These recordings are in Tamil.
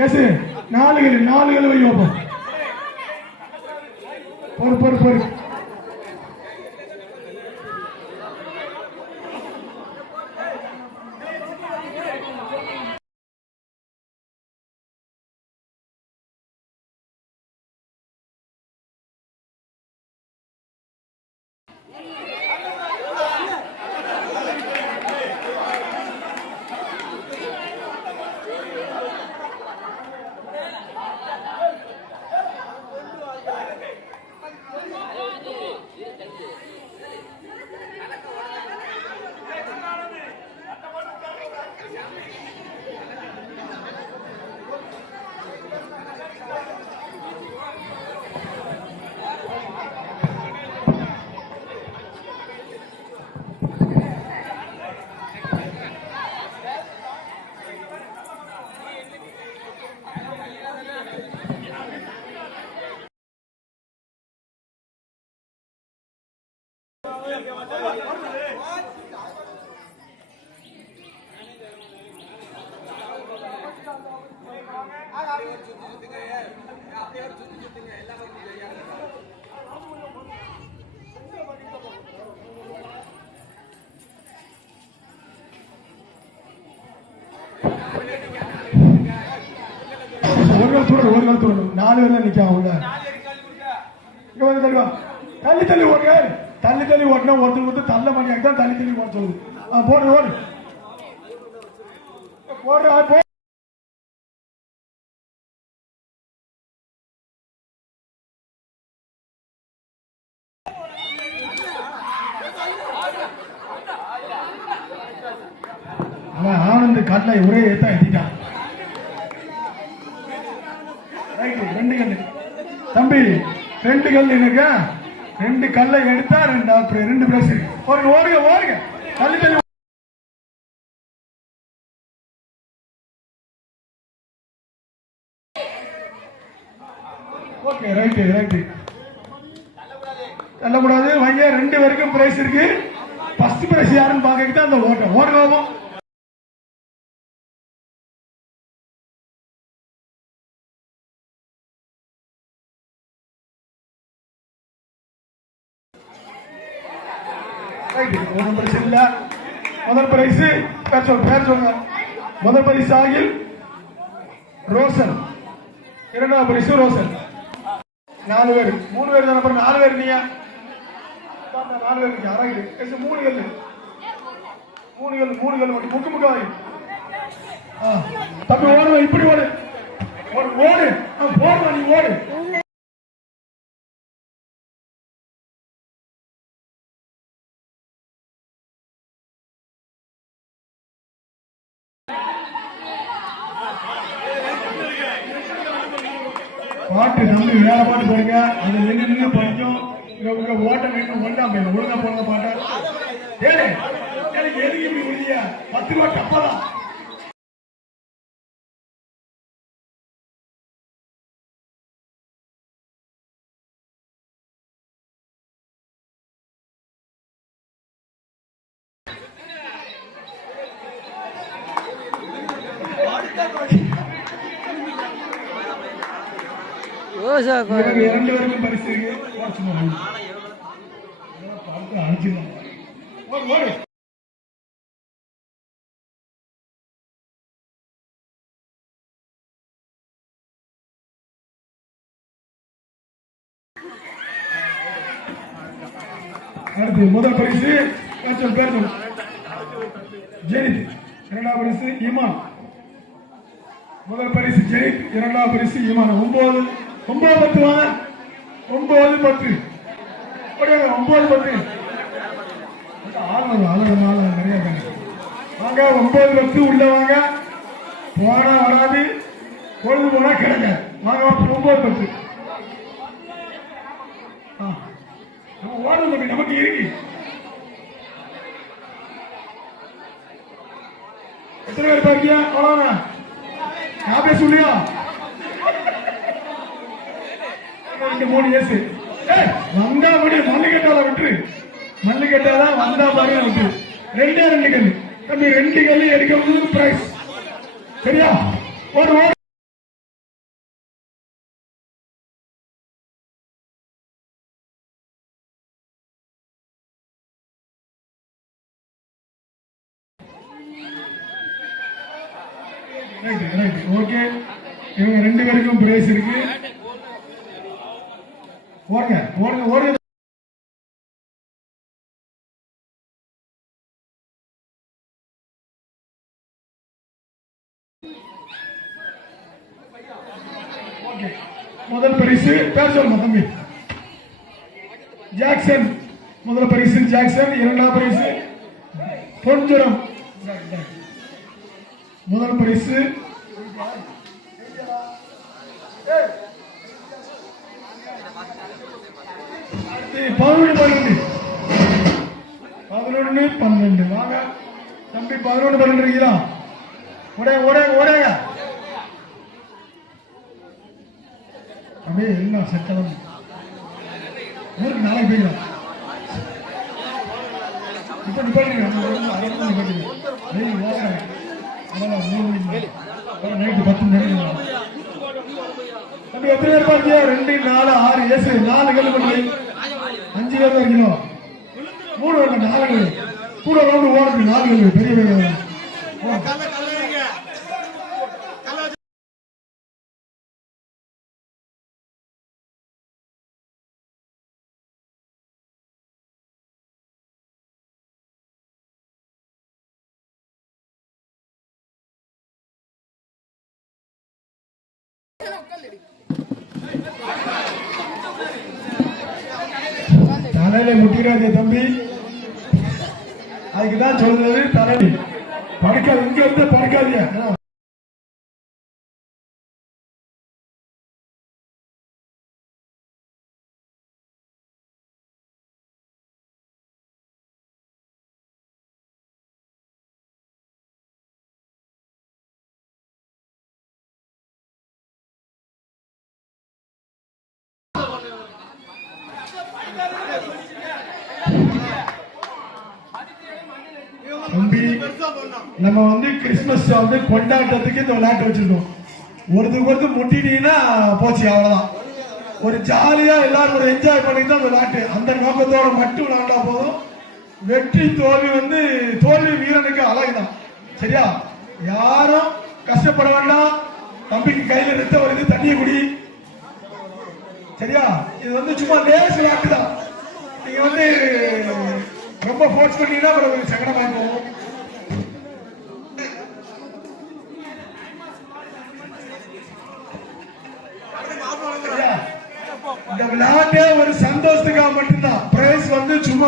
கேசு 4 வை வைப்போம். பொறு ஒரு நாள் தூரணும் 4 பேர்ல நிக்காம உள்ள தள்ளி ஓடுங்க. தள்ளி ஓட்டினா ஒருத்தர் தள்ள மணியாக தான் தள்ளி ஓட சொல்லுது. போடு ஆனந்த் கல்லை ஒரே ஏத்தான் எத்திட்டான். ரெண்டு கல்லு தம்பி, 2 கல் எனக்கு 2 கல்லை எடுத்தா 2 பிளஸ் ஓடுங்க தள்ளி ஓகே ரைட்டு தள்ளக்கூடாது. வைங்க 2 வரைக்கும் பிரைஸ் இருக்கு. ஃபர்ஸ்ட் பிரைஸ் யாருன்னு பாக்கிட்டு அந்த ஓடுவோம். ஒன்றும் பிரச்சனை இல்ல. முதல் பரிசு பேர் சொல்லுங்க. முதல் பரிசு ஆகில் ரோசன், 2வது பரிசு ரோசன். 4 பேர் 3 பேர் தானே 4 பேர் நீங்க 4 பேர் நீங்க அரைக்கு 3 கல்லு மட்டும் முக்கு வாங்கி தம்பி ஓடுவா. இப்படி ஓடு போடுவா. நீ ஓடு. பாட்டு தம்பி வேற பாட்டு போடுங்க. அது நின்று படிக்கும். உங்க ஓட்டம் வேணும். ஒழுங்கா போடுங்க பாட்டை. எனக்கு எதுக்கு இப்படி முடிய 10 ரூபா டப்பாதான். எனக்கு 2 பேருக்கும் பரிசு அடுத்து முதல் பரிசு பேர் ஜெனித், 2வது பரிசு ஈமான். முதல் பரிசு ஜெனித், 2வது பரிசு ஈமான். 9 10 ஆளுங்க நிறைய வாங்க. 9 10 உள்ள வாங்க. போனா வராது, பொழுது போனா கிடைக்காது. வாங்க 9 10 ஓடுறது நமக்கு இருக்கு. எத்தனை பேர் பாக்கியா? அவ்வளவுதான். நான் பேசுலியா 3 ஏசு வந்தா படி மல்லு கட்டால விட்டுரு. மல்லு கட்டாதான் வந்தா பாருங்க விட்டு 2 கல்லு தம்பி 2 கல்லு எடுக்க பிரைஸ் சரியா? ஓடு ஓகே, இவங்க 2 பேருக்கும் பிரைஸ் இருக்கு. ஓடுங்க ஓடுங்க ஓடுங்க. முதல் பரிசு பேர் சொல்லுங்க தம்பி. ஜாக்சன் முதல் பரிசு ஜாக்சன். இரண்டாம் பரிசு பொன்துரம். முதல் பரிசு 11-12 வாங்க தம்பி. 11-12 இருக்கீங்களா? ஓடையா அப்படியே எல்லாம் செட்டலாம். ஊருக்கு நாளைக்கு போய்க்கலாம். இப்போ நிப்பாட்டுங்க நைட்டு 10 மணி தம்பி. எத்தனை பேர் பாருங்க? 2, 4, 6, 7, 4 கல் பண்ணி 5 பேர் தான் இருக்கணும். 3 வேண்டாம் 4 கல் கூட ரவுண்டு ஓடுறது. 4 கல் பெரிய பெரிய தலையில முட்டிடாதே தம்பி. அதுக்குதான் சொல்றது தலைவி பறக்காது. இங்க இருந்து பறக்காதீங்க. தம்பி நம்ம கிறிஸ்துமஸ் கொண்டாட்டத்துக்கு இந்த விளையாட்டு வச்சிருக்கோம். ஒருத்தருக்கு முட்டினீங்கன்னா போச்சு, அவ்வளவுதான். ஒரு ஜாலியா எல்லாரும் ஒரு என்ஜாய் பண்ணி தான் விளையாட்டு. அந்த நோக்கத்தோட மட்டும் விளையாண்டா போதும். வெற்றி தோல்வி தோல்வி வீரனுக்கு அழகுதான். சரியா? யாரும் கஷ்டப்பட வேண்டாம். தம்பிக்கு கையில ரத்த வருது, தண்ணிய குடி. சரியா? இது சும்மா லேஸ் விளையாட்டு தான். நீங்க ரொம்ப போர்ஸ் பண்ணீங்கன்னா ஒரு சங்கடமாய் போகும். இந்த விளையாட்டே ஒரு சந்தோஷத்துக்காக மட்டும்தான். பிரைஸ் சும்மா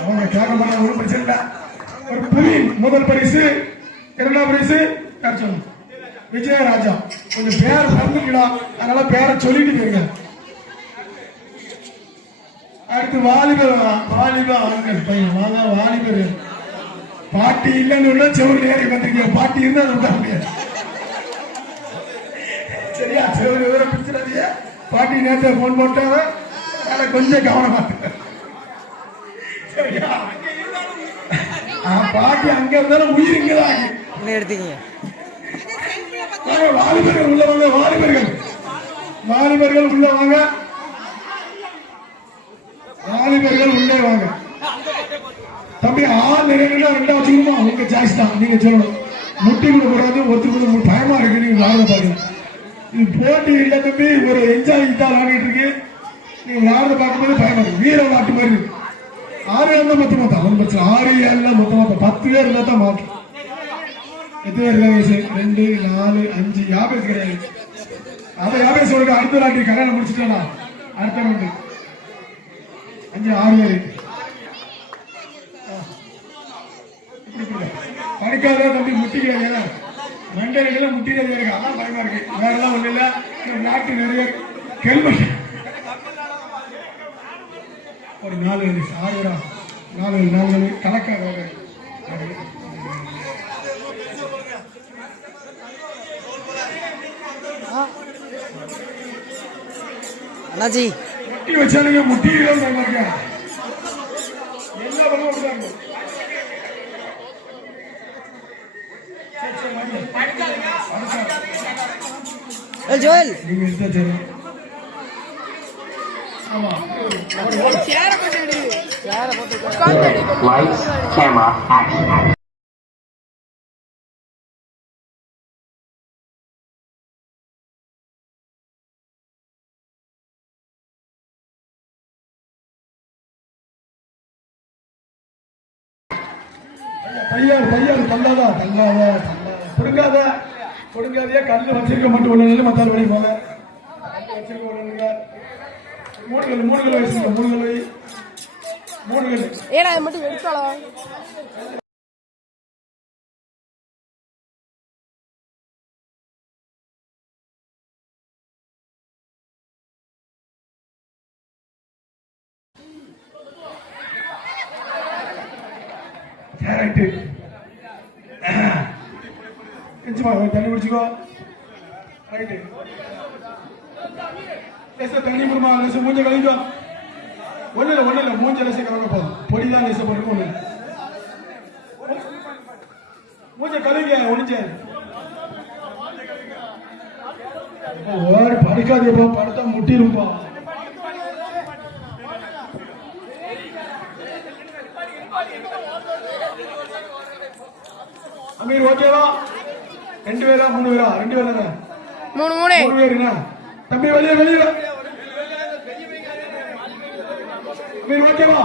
அவங்க கேட்க மாட்டாங்க. ஒரு பிரச்சனை இல்லை. ஒரு புலி முதல் பரிசு. இரண்டாம் பரிசு விஜயராஜா. கொஞ்சம் பேர் மறந்துக்கலாம், அதனால பேரை சொல்லிட்டு போயிருங்க. அடுத்து வாலிபர் ஆண்கள் பையன் வாங்க. வாலிபர் பாட்டி இல்லைன்னு செவரு ஏறி வந்திருக்கீங்க. பாட்டி இருந்தா விட முடியாது. சரியா? செவரு விவரம் பிடிச்சிடாதீங்க. பாட்டி நேரத்தை போன் போட்டாங்க, கொஞ்சம் கவனமா. சரியா? பாட்டி அங்க இருந்தாலும் உயிர் இங்கதான் எடுத்தீங்க. வாலிபர்கள் உள்ள வாங்க. வாலிபர்கள் உள்ள வாங்க. வாலிபர்கள் உள்ளே வாங்க. தம்பி ஆள் நிறைய ரெண்டா வச்சுக்கணுமா? உங்க சாய்ஸ் தான், நீங்க சொல்லணும். முட்டி கூட கூடாது. ஒருத்தருக்கு பயமா இருக்கு. நீங்க விளையாட பாருங்க. இது போட்டி இல்லை தம்பி, ஒரு என்ஜாய் தான் விளையாடிட்டு இருக்கு. நீங்க விளையாட பார்க்கும்போது பயமா இருக்கு. வீர மாட்டு மாதிரி இருக்கு. 6 ஏழு மொத்தமா தான். ஒன்றும் பிரச்சனை. 6 7 மொத்தமா தான். 10 பேர் இருந்தா தான் மாற்று. எத்தனை பேர் இருக்காங்க? 2 4 5 யாபேஸ் கிடையாது. அதை யாபேஸ் சொல்லுங்க. அடுத்த நாட்டு கல்யாணம் முடிச்சுட்டா அடுத்த ரவுண்டு 5 6 பேர். படிக்காத தம்பி முட்டிக்கிறாங்க. 2 2 முட்டிக்கிறது இருக்கு. அதான் பயமா இருக்கு. வேற எல்லாம் ஒண்ணு இல்ல. நாட்டு நிறைய ஹெல்மெட் ஒரு 4 6 4 கலக்காக அண்ணாஜி முட்டி வச்சானுங்க. முட்டிகளும் பயமா இருக்கா? எல்லா பக்கம் அப்படிதான். ஜோயல் நீங்க எடுத்தா சரி. ஆமா Lights, camera, action. பையன் பையன் தள்ளாதா தள்ளாத கொடுங்காத கொடுங்காதையா கல்லு வச்சிருக்க மட்டும் ஒண்ணு மத்தால் வழி போங்க வச்சிருக்க ஒண்ணுங்க மூணு கல் வயசுங்க மூணு கல் ஏடா இது மட்டும் எடுத்தாலும் கேரட்டு தண்ணி குடிச்சுக்கோ ரைட்டு தண்ணி குடுமா மூஞ்ச கழிக்கோ ஒண்ணு இல்ல மூஞ்ச லட்சம் கலக்க போதும் பொடிதான் லட்சம் போட்டு ஒண்ணு மூஞ்ச கழுவிங்க ஒழிஞ்ச படுக்காதேப்பா படுத்தா முட்டிருப்பா அமீர் ஓகேவா 2 பேரா 3 பேரா 2 பேர் தானே 3 பேருண்ணா தம்பி வெளியே அமீர் ஓகேவா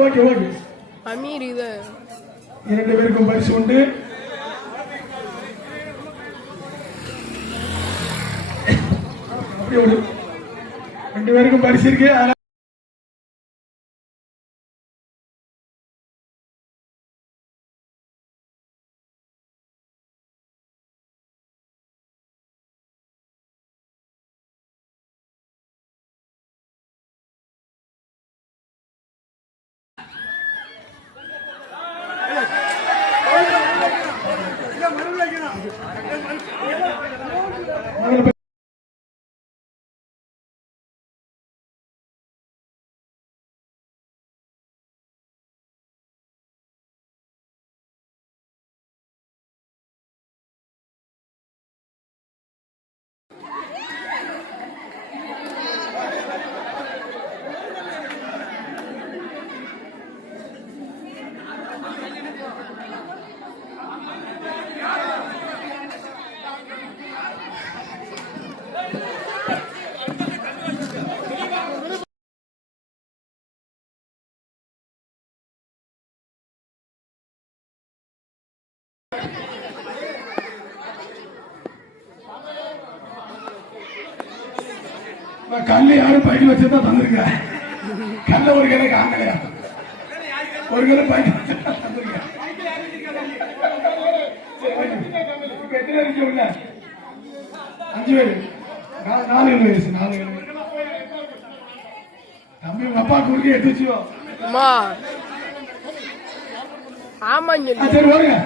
ஓகே அமீர் இது 2 பேருக்கும் பரிசு உண்டு. அப்படியே 2 பேருக்கும் பரிசு இருக்கு. கல்லு யாரும் பைக்கு வச்சுதான் தந்திருக்க கல்ல ஒரு கிளை காங்கலையா ஒரு கிளை பைக்கு வச்சுதான் தந்திருக்க எத்தனை இருக்கு உள்ள 5 பேரு 4 வயசு 4 தம்பி உங்க அப்பா குறுக்கே எடுத்து வச்சியோ ஆமா சரி ஓடுங்க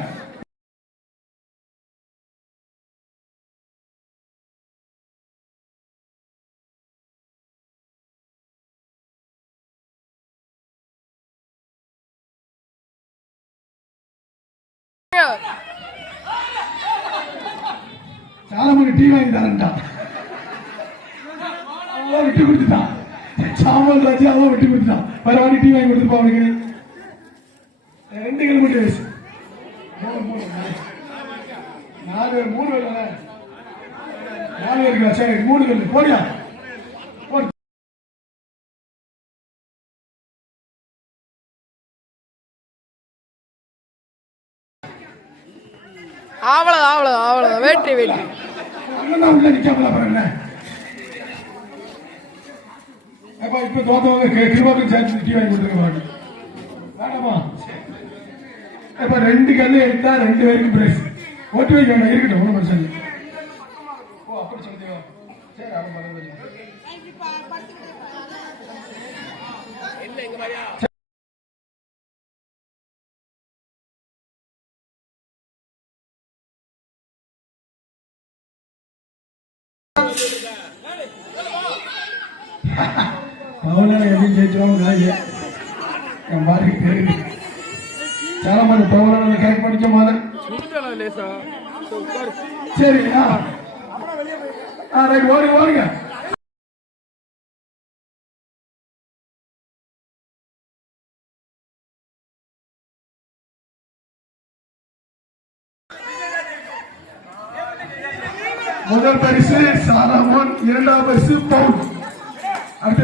சாலமணி டீ வாங்கி தரேன்டா அவன் விட்டு கொடுத்துட்டான் சாமல் ராஜி அவன் விட்டு கொடுத்துட்டான் வேற வாங்கி டீ வாங்கி கொடுத்துருப்பா அவனுக்கு 2 கிலோமீட்டர் வயசு 4 பேர் 3 பேர் 4 பேருக்கு சரி 3 பேர் போடியா அவ்வளவு வெற்றி உள்ள நிக்காமல பாருங்க இப்ப தோத்தவங்க கிருபாக்கு சேர்த்து டீ வாங்கி கொடுத்துருக்க வேண்டாமா இப்ப 2 கல்லு எடுத்தா 2 பேருக்கு பிரைஸ் ஓட்டு வைக்க வேண்டாம் இருக்கட்டும் ஒன்றும் பிரச்சனை இல்லை ஓ அப்படி சொல்லியா சரி அவன் பவுல எப்படி ஜெயிச்சிருவாங்க என் பாரு தெரியுது చాలా మంది పౌరులను కేక్ పడిచే మాద சரி ரைட் ஓடுங்க முதல் பரிசு சாலமோன், இரண்டாவது பரிசு பவுல். அடுத்து